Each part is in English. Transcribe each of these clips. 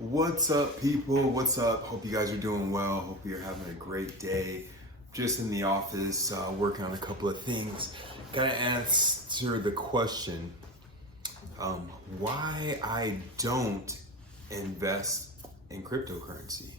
What's up, people? What's up? Hope you guys are doing well. Hope you're having a great day. Just in the office, working on a couple of things. Gotta answer the question why I don't invest in cryptocurrency.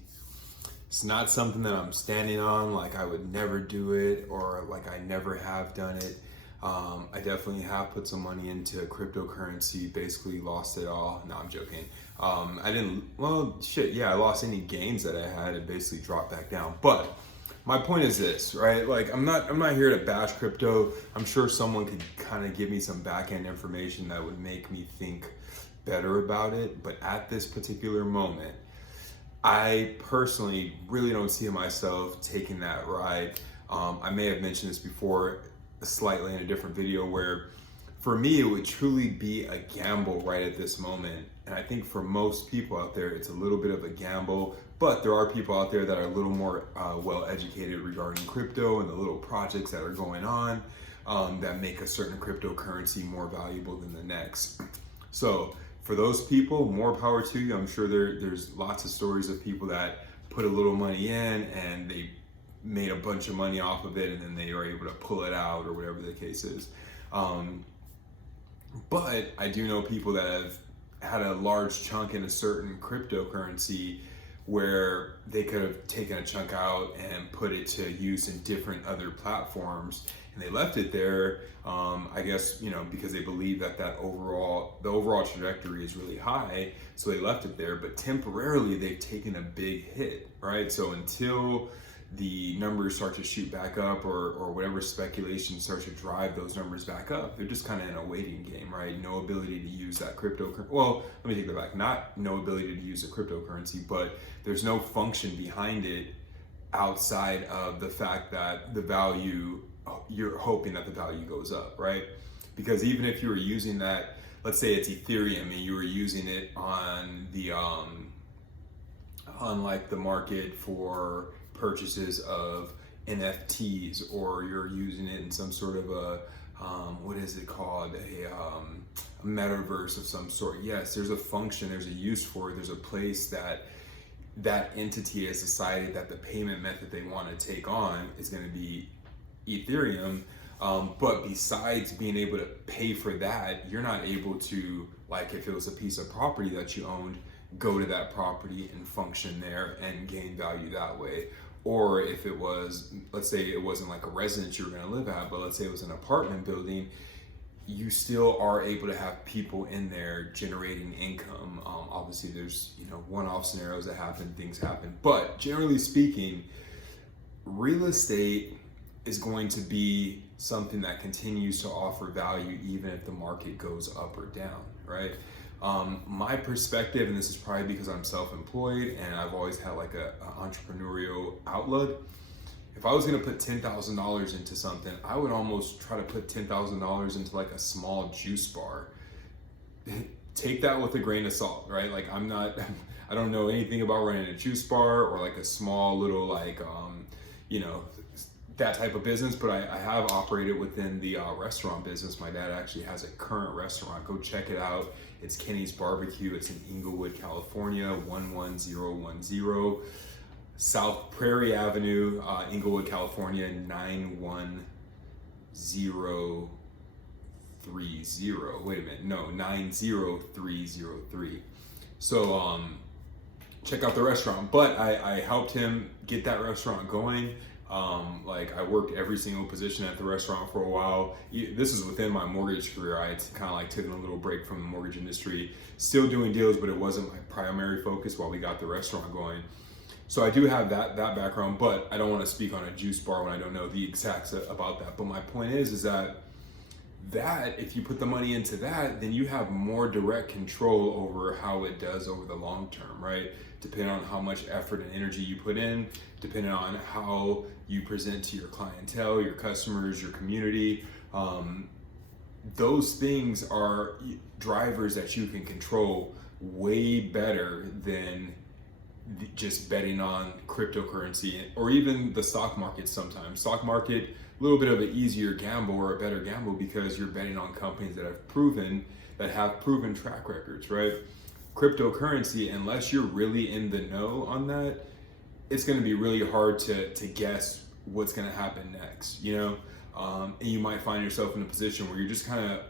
It's not something that I'm standing on, like I would never do it or like I never have done it. I definitely have put some money into cryptocurrency, basically lost it all. No, I'm joking. I lost any gains that I had. It basically dropped back down. But my point is this, right? Like I'm not here to bash crypto. I'm sure someone could kind of give me some back end information that would make me think better about it. But at this particular moment, I personally really don't see myself taking that ride. I may have mentioned this before slightly in a different video where for me it would truly be a gamble right at this moment. And I think for most people out there, it's a little bit of a gamble, but there are people out there that are a little more well educated regarding crypto and the little projects that are going on that make a certain cryptocurrency more valuable than the next. So for those people, more power to you. I'm sure there's lots of stories of people that put a little money in and they made a bunch of money off of it and then they were able to pull it out or whatever the case is. But I do know people that have had a large chunk in a certain cryptocurrency where they could have taken a chunk out and put it to use in different other platforms, and they left it there. I guess because they believe that the overall trajectory is really high, so they left it there. But temporarily, they've taken a big hit, right? So until the numbers start to shoot back up or whatever speculation starts to drive those numbers back up, they're just kind of in a waiting game, right? No ability to use that well, let me take that back. Not no ability to use a cryptocurrency, but there's no function behind it outside of the fact that the value, you're hoping that the value goes up, right? Because even if you were using that, let's say it's Ethereum and you were using it on the like the market for purchases of NFTs, or you're using it in some sort of a what is it called, a metaverse of some sort. Yes, there's a function, there's a use for it, there's a place that entity has decided that the payment method they want to take on is going to be Ethereum. But besides being able to pay for that, you're not able to, like if it was a piece of property that you owned, go to that property and function there and gain value that way. Or if it was, let's say it wasn't like a residence you were going to live at, but let's say it was an apartment building, you still are able to have people in there generating income. Obviously there's one-off scenarios that happen, things happen, but generally speaking, real estate is going to be something that continues to offer value even if the market goes up or down, right? My perspective, and this is probably because I'm self-employed and I've always had like a entrepreneurial outlook. If I was going to put $10,000 into something, I would almost try to put $10,000 into like a small juice bar. Take that with a grain of salt, right? Like I don't know anything about running a juice bar or like a small little that type of business, but I have operated within the restaurant business. My dad actually has a current restaurant. Go check it out. It's Kenny's Barbecue. It's in Inglewood, California, 11010. South Prairie Avenue, Inglewood, California, 91030. Wait a minute, no, 90303. So check out the restaurant. But I helped him get that restaurant going. I worked every single position at the restaurant for a while. This is within my mortgage career. I had kind of like taken a little break from the mortgage industry, still doing deals, but it wasn't my primary focus while we got the restaurant going. So I do have that background, but I don't want to speak on a juice bar when I don't know the exacts about that. But my point is that if you put the money into that, then you have more direct control over how it does over the long term, right? Depending on how much effort and energy you put in, depending on how you present to your clientele, your customers, your community. Those things are drivers that you can control way better than just betting on cryptocurrency or even the stock market. Sometimes stock market, a little bit of an easier gamble or a better gamble because you're betting on companies that have proven track records, right? cryptocurrency, unless you're really in the know on that, it's going to be really hard to guess what's going to happen next, and you might find yourself in a position where you're just kind of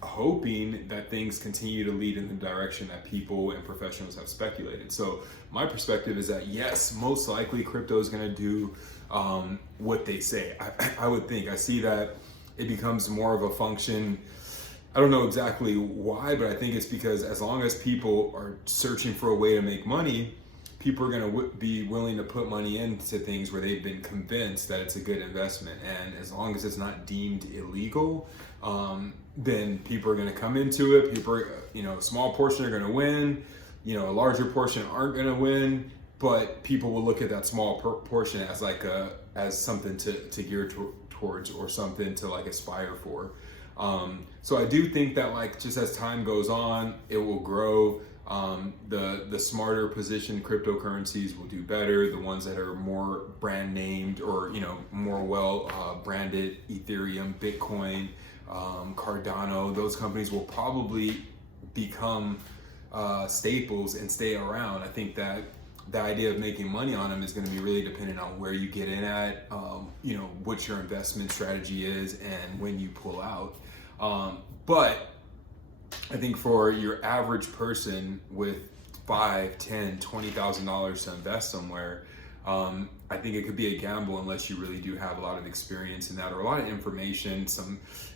hoping that things continue to lead in the direction that people and professionals have speculated. So my perspective is that yes, most likely crypto is going to do what they say. I would think. I see that it becomes more of a function. I don't know exactly why, but I think it's because as long as people are searching for a way to make money, people are going to be willing to put money into things where they've been convinced that it's a good investment. And as long as it's not deemed illegal, then people are going to come into it. People, a small portion are going to win, a larger portion aren't going to win, but people will look at that small portion as as something to gear towards, or something to aspire for. So I do think that just as time goes on, it will grow. The smarter positioned cryptocurrencies will do better. The ones that are more brand named, or more well branded, Ethereum, Bitcoin, Cardano, those companies will probably become staples and stay around. I think that the idea of making money on them is going to be really dependent on where you get in at, what your investment strategy is, and when you pull out. But I think for your average person with $5, $10, $20,000 to invest somewhere, I think it could be a gamble unless you really do have a lot of experience in that, or a lot of information,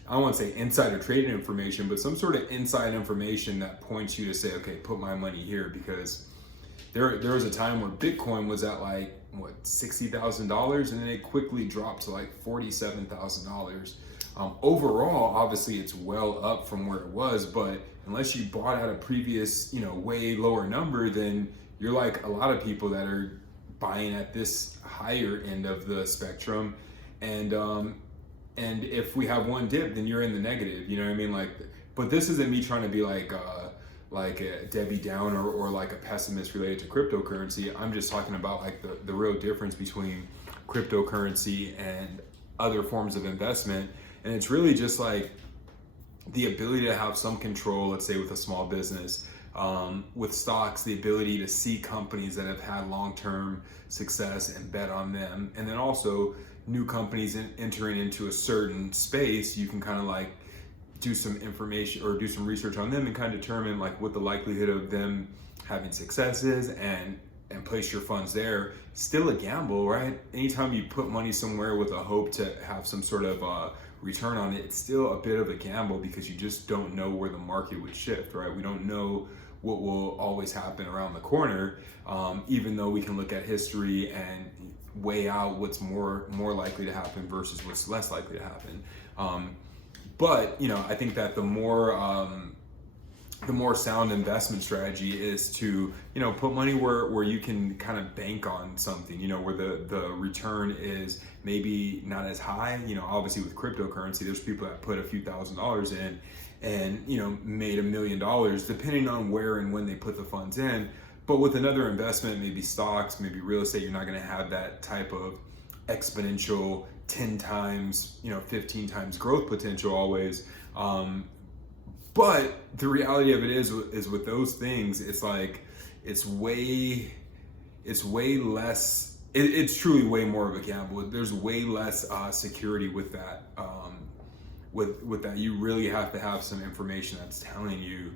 I don't want to say insider trading information, but some sort of inside information that points you to say, okay, put my money here. Because there was a time where Bitcoin was at $60,000, and then it quickly dropped to $47,000. Overall, obviously it's well up from where it was, but unless you bought at a previous, way lower number, then you're like a lot of people that are buying at this higher end of the spectrum. And if we have one dip, then you're in the negative, you know what I mean? But this isn't me trying to be like a Debbie Downer or like a pessimist related to cryptocurrency. I'm just talking about the real difference between cryptocurrency and other forms of investment. And it's really just the ability to have some control, let's say with a small business, with stocks, the ability to see companies that have had long-term success and bet on them. And then also new companies entering into a certain space, you can kind of do some information or do some research on them and kind of determine what the likelihood of them having success is, and place your funds there. Still a gamble, right? Anytime you put money somewhere with a hope to have some sort of return on it, it's still a bit of a gamble, because you just don't know where the market would shift, right? We don't know what will always happen around the corner, even though we can look at history and weigh out what's more likely to happen versus what's less likely to happen. But I think that the more sound investment strategy is to put money where you can kind of bank on something, where the return is maybe not as high. Obviously with cryptocurrency, there's people that put a few $1,000s in and made $1 million, depending on where and when they put the funds in. But with another investment, maybe stocks, maybe real estate, you're not going to have that type of exponential 10 times 15 times growth potential always. But the reality of it is with those things, it's way less. It's truly way more of a gamble. There's way less security with that. With that, you really have to have some information that's telling you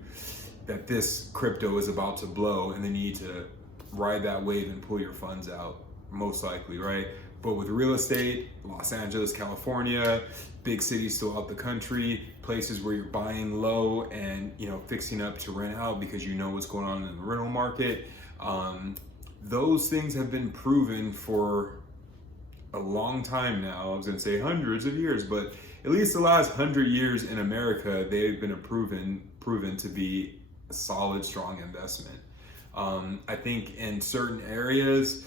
that this crypto is about to blow, and then you need to ride that wave and pull your funds out, most likely, right? But with real estate, Los Angeles, California, big cities throughout the country, places where you're buying low and fixing up to rent out because you know what's going on in the rental market, those things have been proven for a long time now. I was going to say hundreds of years, but at least the last 100 years in America, they've been proven to be a solid, strong investment. I think in certain areas,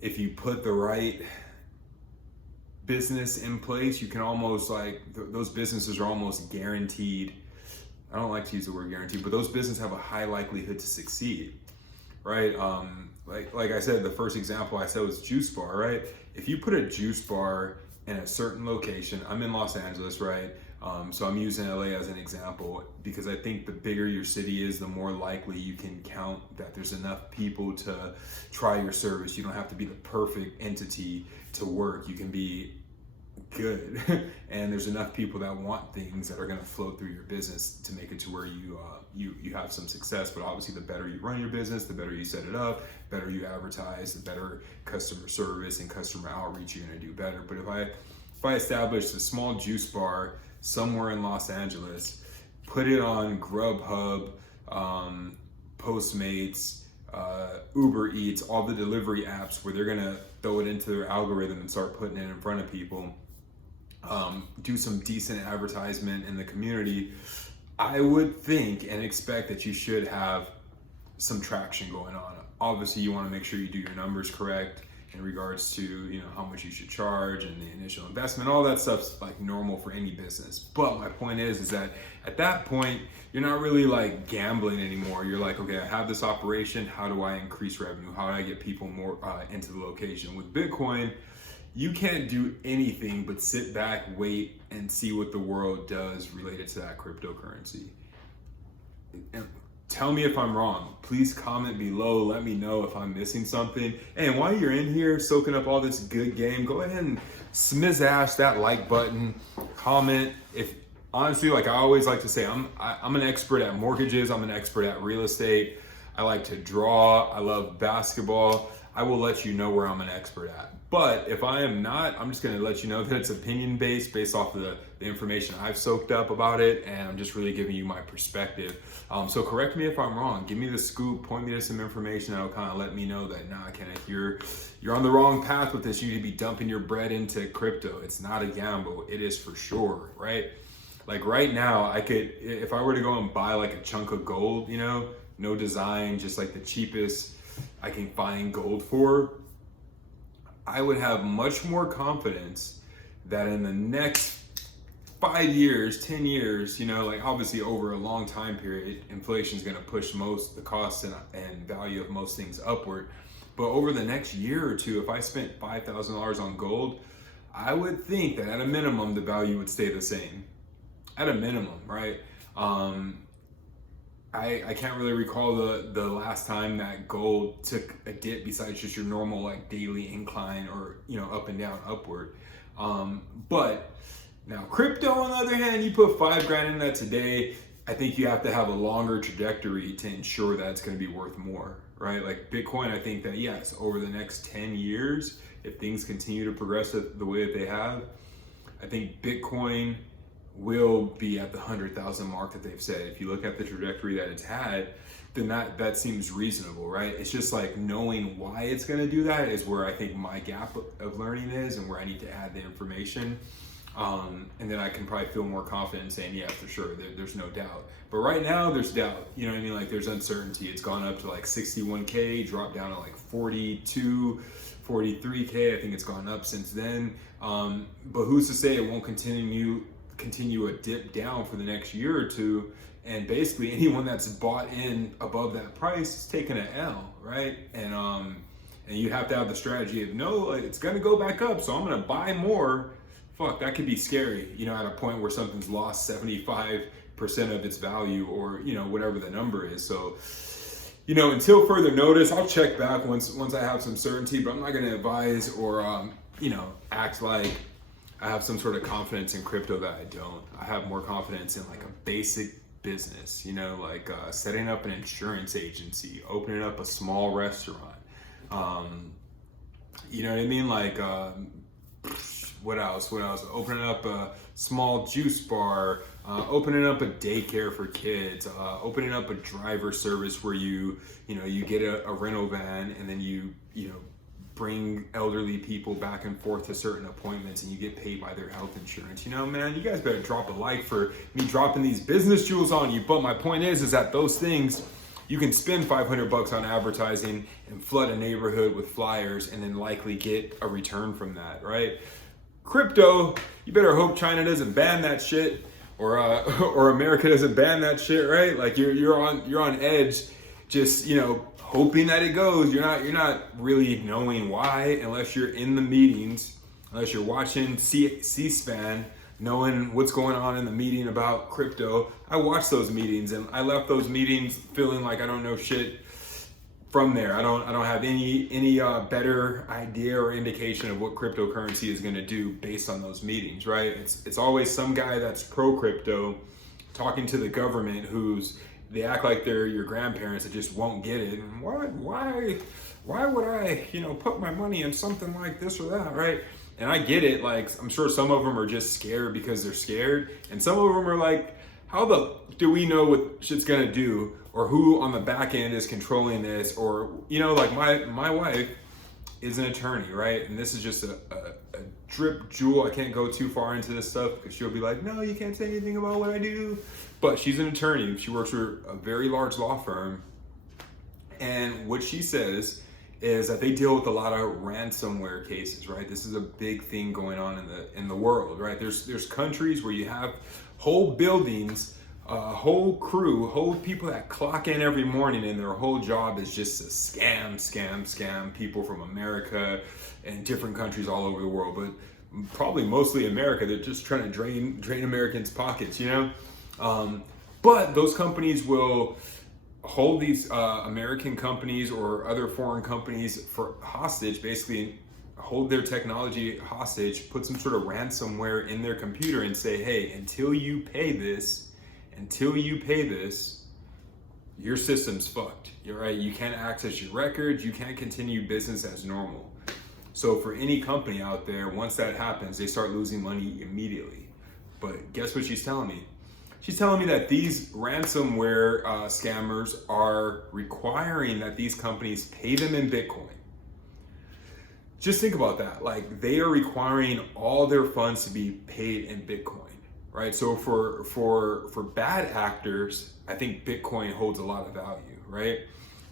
if you put the right business in place, you can almost those businesses are almost guaranteed. I don't like to use the word guaranteed, but those businesses have a high likelihood to succeed, right? Like I said, the first example I said was juice bar, right? If you put a juice bar in a certain location, I'm in Los Angeles, right? So I'm using LA as an example because I think the bigger your city is, the more likely you can count that there's enough people to try your service. You don't have to be the perfect entity to work. You can be good and there's enough people that want things that are going to flow through your business to make it to where you have some success. But obviously the better you run your business, the better you set it up, better you advertise, the better customer service and customer outreach you're going to do better. But if I establish a small juice bar somewhere in Los Angeles, put it on Grubhub, Postmates, Uber Eats, all the delivery apps where they're gonna throw it into their algorithm and start putting it in front of people, do some decent advertisement in the community, I would think and expect that you should have some traction going on. Obviously, you want to make sure you do your numbers correct in regards to how much you should charge and the initial investment. All that stuff's like normal for any business. But my point is that at that point, you're not really like gambling anymore. You're like, okay, I have this operation. How do I increase revenue? How do I get people more into the location? With Bitcoin, you can't do anything but sit back, wait, and see what the world does related to that cryptocurrency. And tell me if I'm wrong. Please comment below. Let me know if I'm missing something. And while you're in here soaking up all this good game, go ahead and smizash that like button. Comment. If honestly, like I always like to say, I'm an expert at mortgages. I'm an expert at real estate. I like to draw. I love basketball. I will let you know where I'm an expert at. But if I am not, I'm just going to let you know that it's opinion based off of the information I've soaked up about it, and I'm just really giving you my perspective. So correct me if I'm wrong. Give me the scoop. Point me to some information that'll kind of let me know that, nah, Kenneth, you're on the wrong path with this. You need to be dumping your bread into crypto. It's not a gamble. It is for sure, right? Like right now, I could, if I were to go and buy like a chunk of gold, no design, just like the cheapest I can find gold for, I would have much more confidence that in the next 5 years, 10 years, like obviously over a long time period, inflation is going to push most the cost and value of most things upward. But over the next year or two, if I spent $5,000 on gold, I would think that at a minimum, the value would stay the same. At a minimum, right? I can't really recall the last time that gold took a dip besides just your normal like daily incline or up and down upward. But now crypto on the other hand, you put $5,000 in that today, I think you have to have a longer trajectory to ensure that it's going to be worth more, right? Like Bitcoin, I think that yes, over the next 10 years, if things continue to progress the way that they have, I think Bitcoin will be at the 100,000 mark that they've said. If you look at the trajectory that it's had, then that seems reasonable, right? It's just like knowing why it's going to do that is where I think my gap of learning is and where I need to add the information. And then I can probably feel more confident in saying, yeah, for sure, there's no doubt. But right now there's doubt, you know what I mean? Like there's uncertainty. It's gone up to like 61K, dropped down to like 42, 43K. I think it's gone up since then. But who's to say it won't continue a dip down for the next year or two, and basically anyone that's bought in above that price is taking an L, right? And you have to have the strategy of no, like, it's gonna go back up, so I'm gonna buy more. Fuck, that could be scary, at a point where something's lost 75% of its value, or whatever the number is. So until further notice, I'll check back once I have some certainty, but I'm not gonna advise or act like I have some sort of confidence in crypto that I don't. I have more confidence in like a basic business, like setting up an insurance agency, opening up a small restaurant. You know what I mean? Like, what else? Opening up a small juice bar, opening up a daycare for kids, opening up a driver service where you get a rental van and then you bring elderly people back and forth to certain appointments and you get paid by their health insurance. Man, you guys better drop a like for me dropping these business jewels on you. But my point is that those things, you can spend $500 on advertising and flood a neighborhood with flyers and then likely get a return from that, right? Crypto, you better hope China doesn't ban that shit or America doesn't ban that shit, right? Like you're on edge, just hoping that it goes. You're not really knowing why unless you're in the meetings, unless you're watching C-SPAN, knowing what's going on in the meeting about crypto. I watched those meetings and I left those meetings feeling like I don't know shit from there. I don't have any better idea or indication of what cryptocurrency is going to do based on those meetings, right? It's always some guy that's pro crypto talking to the government they act like they're your grandparents that just won't get it. And why would I, put my money in something like this or that, right? And I get it. Like, I'm sure some of them are just scared because they're scared, and some of them are like, how the do we know what shit's gonna do, or who on the back end is controlling this, or like my wife is an attorney, right? And this is just a drip jewel. I can't go too far into this stuff because she'll be like, no, you can't say anything about what I do. But she's an attorney. She works for a very large law firm, and what she says is that they deal with a lot of ransomware cases, right? This is a big thing going on in the world, right? There's countries where you have whole buildings, whole crew, whole people that clock in every morning, and their whole job is just to scam people from America and different countries all over the world, but probably mostly America. They're just trying to drain Americans' pockets, But those companies will hold these American companies or other foreign companies for hostage, basically hold their technology hostage, put some sort of ransomware in their computer and say, hey, until you pay this, your system's fucked. You're right. You can't access your records. You can't continue business as normal. So for any company out there, once that happens, they start losing money immediately. But guess what she's telling me? She's telling me that these ransomware scammers are requiring that these companies pay them in Bitcoin. Just think about that. Like, they are requiring all their funds to be paid in Bitcoin, right? So for bad actors, I think Bitcoin holds a lot of value, right?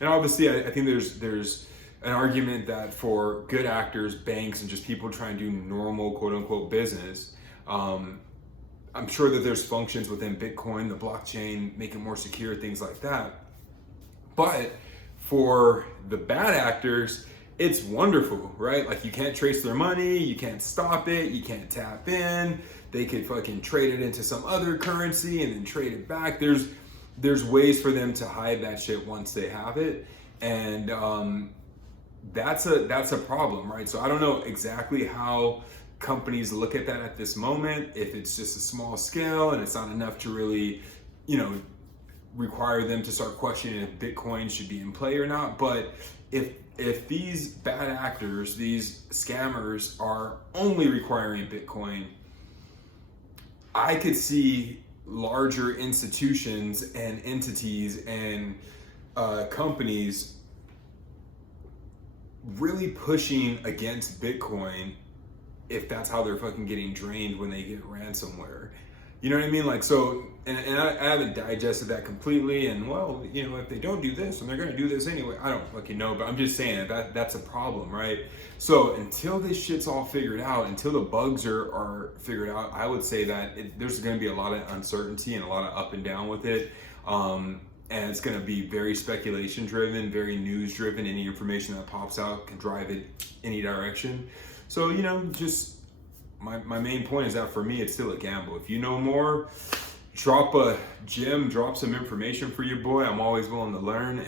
And obviously, I think there's an argument that for good actors, banks, and just people trying to do normal, quote unquote, business, I'm sure that there's functions within Bitcoin, the blockchain, make it more secure, things like that. But for the bad actors, it's wonderful, right? Like, you can't trace their money, you can't stop it, you can't tap in. They could fucking trade it into some other currency and then trade it back. There's ways for them to hide that shit once they have it. And that's a problem, right? So I don't know exactly how companies look at that at this moment, if it's just a small scale and it's not enough to really, require them to start questioning if Bitcoin should be in play or not. But if these bad actors, these scammers, are only requiring Bitcoin, I could see larger institutions and entities and companies really pushing against Bitcoin if that's how they're fucking getting drained when they get ransomware. You know what I mean? Like, so, and I haven't digested that completely, and well, if they don't do this, and they're gonna do this anyway, I don't fucking know, but I'm just saying that's a problem, right? So until this shit's all figured out, until the bugs are figured out, I would say that there's gonna be a lot of uncertainty and a lot of up and down with it. And it's gonna be very speculation driven, very news driven. Any information that pops out can drive it any direction. So, just my main point is that for me, it's still a gamble. If you know more, drop a gem, drop some information for your boy. I'm always willing to learn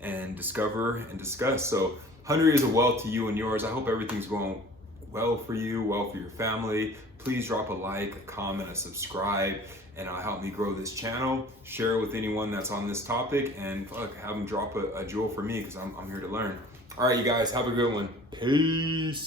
and discover and discuss. So 100 years of wealth to you and yours. I hope everything's going well for you, well for your family. Please drop a like, a comment, a subscribe, and help me grow this channel. Share it with anyone that's on this topic, and have them drop a jewel for me, because I'm here to learn. All right, you guys, have a good one. Peace.